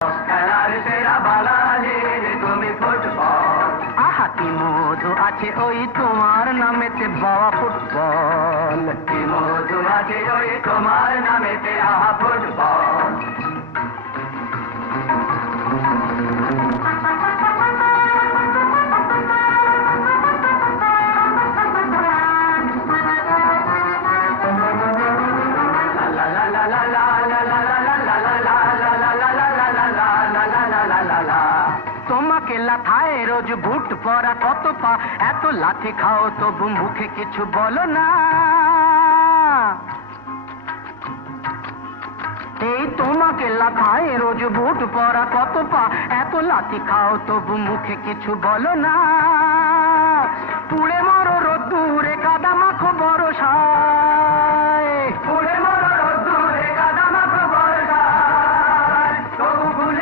খেলার সেরা বাঙালি তুমি ফুটবল। আহা কি মধু আছে ওই তোমার নামেতে বাবা ফুটবল। কি মধু আছে ওই তোমার নামেতে আহা ফুটবল। তোমাকে লাথায় রোজ বুট পরা কত পা, এত লাথি খাও তবু মুখে কিছু বলো না। এই তোমাকে লাথায় রোজ বুট পরা কত পা, এত লাথি খাও তবু মুখে কিছু বলো না। পুড়ে মরো রোদ্দুরে কাদা মাখো বড়